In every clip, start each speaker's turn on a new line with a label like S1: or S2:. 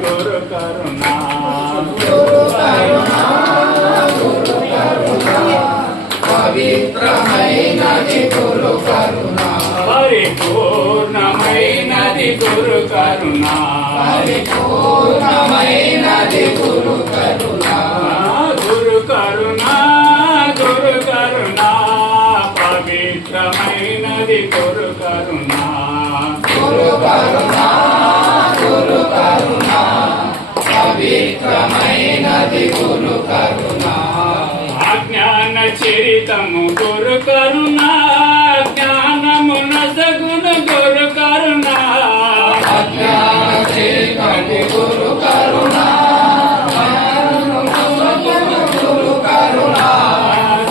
S1: గురు కరుణా గురు కరుణా పవిత్రమైనది గురు కరుణా. పరిపూర్ణమైనది గురు కరుణా. గురు కరుణా. గురు కరుణా పవిత్రమైనది గురు కరుణా. అజ్ఞాన చరితము గురు కరుణా జ్ఞానము నసగును గురు కరుణా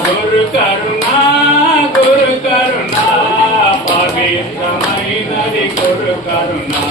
S1: గురు కరుణా గురు కరుణా పవిత్రమైనది గురు కరుణా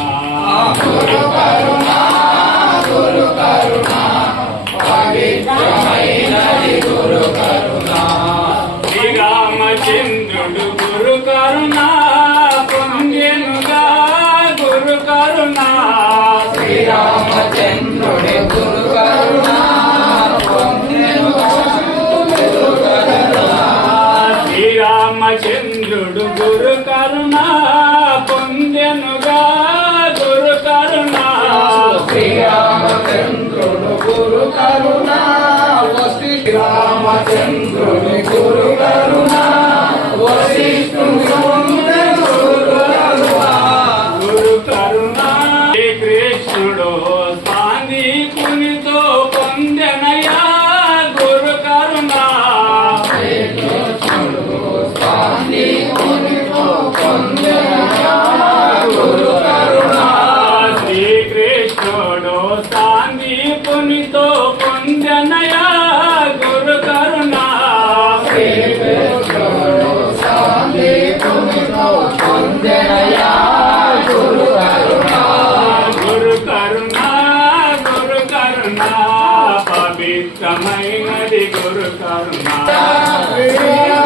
S1: పవిత్రమైనది గురు కరుణా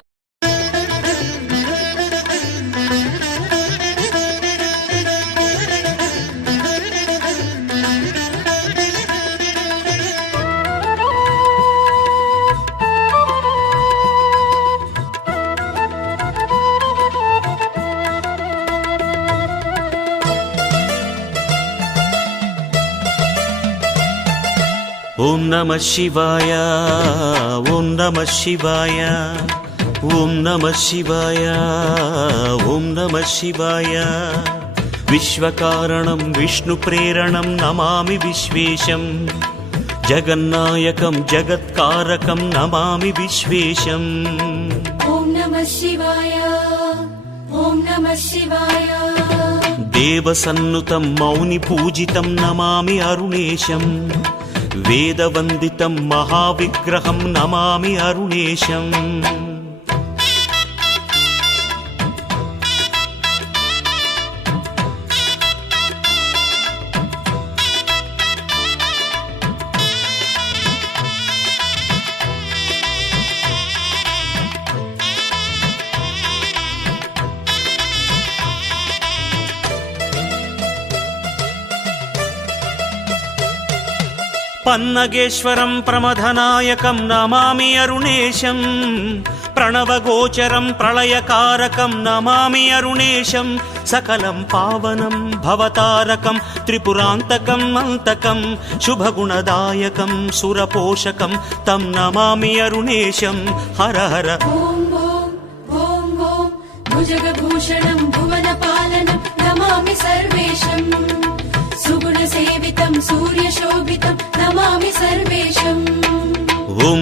S2: ఓం నమ శివాయ ఓం నమ శివాయ ఓం నమ శివాయ ఓం నమ శివాయ. విశ్వకారణం విష్ణుప్రేరణం నమామి విశ్వేశం. జగన్నాయకం జగత్కారకం నమామి విశ్వేశం.
S3: ఓం నమ శివాయ ఓం నమ శివాయ.
S2: దేవసన్నుతం మౌని పూజితం నమామి అరుణేశం. వేదవందితం మహావిగ్రహం నమామి అరుణేశం పన్నగేశ్వరం ప్రమధనాయకం నమామి అరుణేశం. ప్రణవగోచరం ప్రళయకారకం నమామి అరుణేశం. సకలం పావనం భవతారకం త్రిపురాంతకం అంతకం శుభగుణదాయకం సురపోషకం తం నమామి అరుణేశం. హర హర.
S3: భుజగభూషణం
S2: సూర్యశోభితం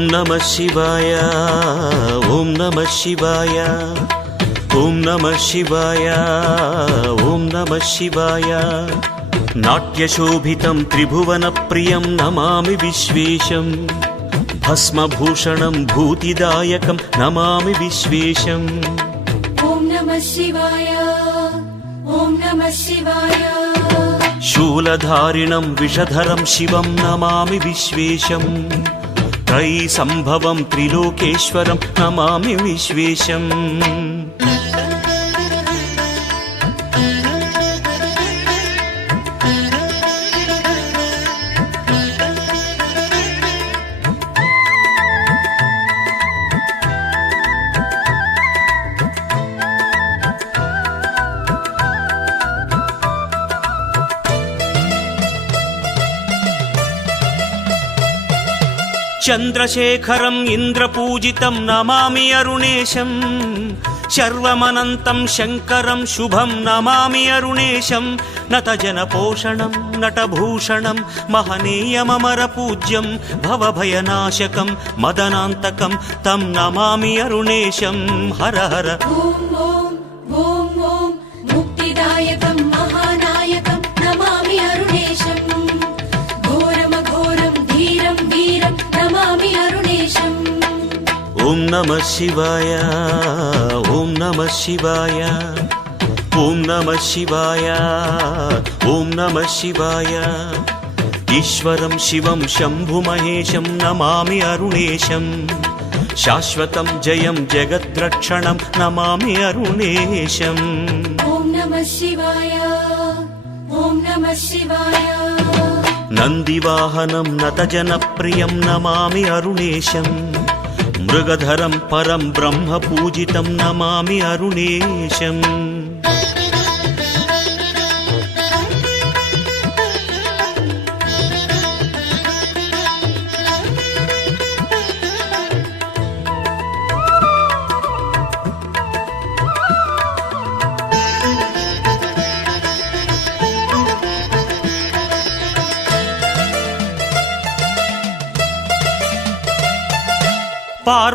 S2: నమ శివాయ ఓం నమ శివాయ ఓం నమ శివాయ ఓం నమ శివాయ నాట్యశోభితం త్రిభువన ప్రియం నమామి విశ్వేశం భస్మభూషణం భూతిదాయకం నమామి విశ్వేశం
S3: ॐ नमः शिवाय ॐ नमः शिवाय
S2: శూలధారిణం విషధరం శివం నమామి విశ్వేశం త్రైసంభవం త్రిలోకేశ్వరం నమామి విశ్వేశం. చంద్రశేఖరం ఇంద్రపూజితం నమామి అరుణేశం. శర్వమనంతం శంకరం శుభం నమామి అరుణేశం. నతజన పోషణం నటభూషణం మహనీయమర పూజ్యం భవభయనాశకం మదనాంతకం తం నమామి అరుణేశం. హర హర. ఓం నమ శివాయ ఓం నమ శివాయ ఓం నమ శివాయ ఓం నమ శివాయ. ఈశ్వరం శివం శంభుమహేశం నమామి అరుణేశం. శాశ్వతం జయం జగద్రక్షణం నమామి అరుణేశం.
S3: ఓం నమ
S2: శివాయ ఓం నమామి అరుణేశం. మృగధరం పరం బ్రహ్మ పూజితం నమామి అరుణేశం.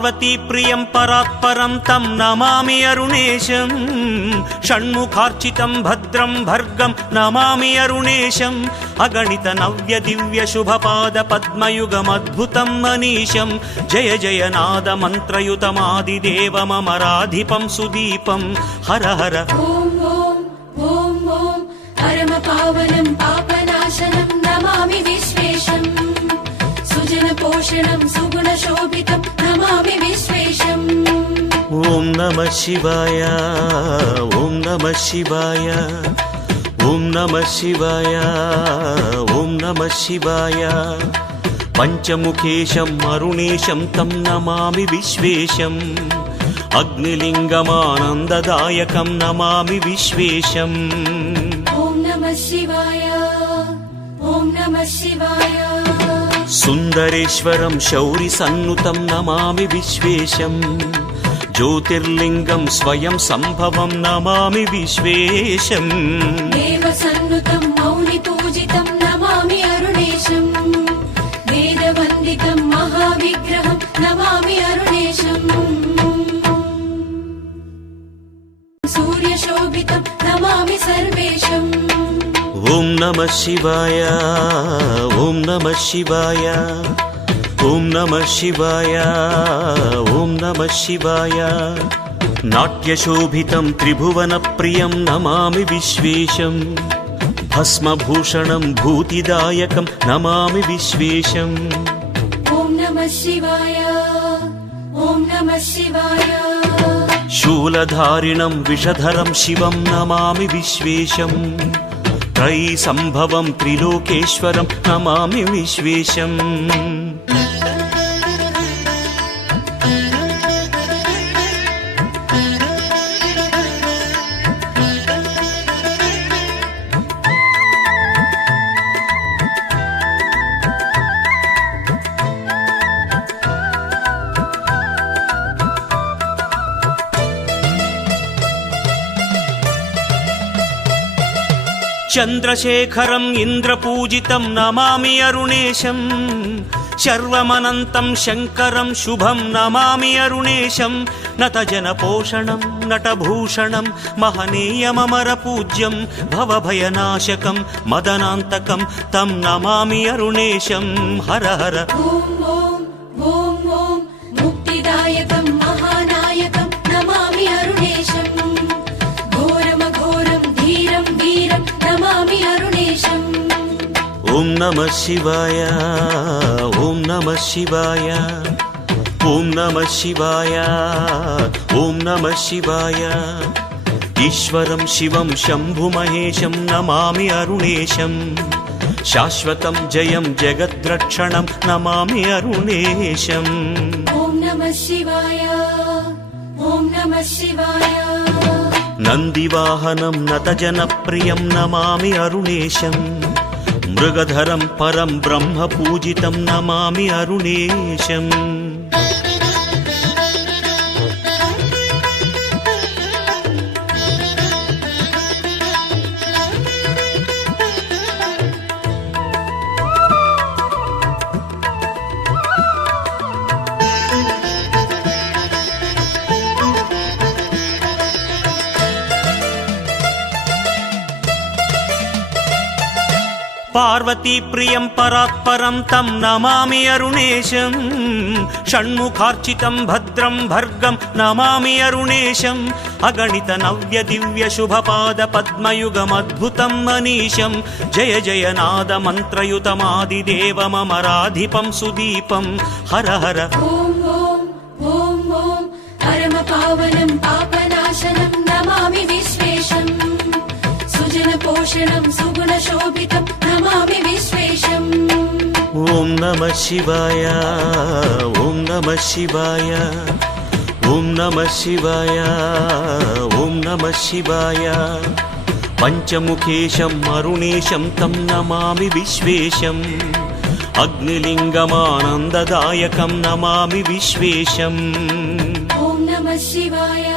S2: पार्वतीप्रियं परात्परं तं नमामि अरुणेशं। षण्मुखार्चितं भद्रं भर्गं नमामि अरुणेशम् अगणितनव्यदिव्यशुभपादपद्मयुगमद्भुतं मनीषं। जय जयनादमन्त्रयुतमादिदेव
S3: ममराधिपं सुदीपं। हर हर। परमपावनं पापनाशनं, नमामि विश्वेशम् सुजनपोषणं सुगुणशोभितम्
S2: ఓం నమ శివాయ ఓం నమ శివాయ ఓం నమ శివాయ ఓం నమ శివాయ. పంచముఖేశం అరుణేశం తం నమామి విశ్వేశం. అగ్నిలింగమానందదాయకం నమామి విశ్వేశం.
S3: ఓం నమ శివాయ ఓం నమ శివాయ.
S2: సుందరేశ్వరం శౌరి సన్నుతం నమామి విశ్వేశం. జ్యోతిర్లింగం స్వయం సంభవం నమామి విశ్వేశం.
S3: సన్నుతం మౌని పూజితం నమామి అరుణేశం. వేదవందితం మహావిగ్రహం నమామి సూర్యశోభితం నమామి సర్వేశం.
S2: ఓం నమ శివాయ ఓం నమ శివాయ ఓం నమ శివాయ ఓం నమ శివాయ. నాట్యశోభితం త్రిభువన ప్రియం నమామి విశ్వేశం భస్మభూషణం భూతిదాయకం నమామి విశ్వేశం.
S3: ఓం నమ శివాయ ఓం నమ శివాయ.
S2: శూలధారిణం విషధరం శివం నమామి విశ్వేశం. త్రైసంభవం త్రిలోకేశ్వరం నమామి విశ్వేశం. చంద్రశేఖరం ఇంద్రపూజితం నమామి అరుణేశం. శర్వమనంతం శంకరం శుభం నమామి అరుణేశం. నతజన పోషణం నటభూషణం మహనీయమమర పూజ్యం భవభయనాశకం మదనాంతకం తం నమామి అరుణేశం. హర హర. ఓం నమ శివాయ ఓం నమ శివాయ ఓం నమ శివాయ ఓం నమ శివాయ. ఈశ్వరం శివం శంభుమహేశం నమామి అరుణేశం. శాశ్వతం జయం జగద్రక్షణం నమామి అరుణేశం.
S3: ఓం నమ శివాయ ఓం నమ శివాయ.
S2: నందివాహనం నతజనప్రియం నమామి అరుణేశం. మృగధరం పరం బ్రహ్మ పూజితం నమామి पार्वतीप्रियं परात्परं तं नमामि अरुणेशं षण्मुखार्चितं भद्रं भर्गं नमामि अरुणेशम् अगणितनव्यदिव्यशुभपादपद्मयुगमद्भुतं मनीशं जय जयनादमन्त्रयुतमादिदेव ममराधिपं सुदीपं हर हर
S3: ॐ ॐ ॐ ॐ परमपावनं पापनाशनं नमामि विश्वेशम् सुजनपोषणं
S2: ఓం నమ శివాయ ఓం నమ శివాయ ఓం నమ శివాయ ఓం నమ శివాయ. పంచముఖేశం అరుణేశం తం నమామి విశ్వేశం. అగ్నిలింగమానందదాయకం నమామి విశ్వేశం.
S3: ఓం నమ శివాయ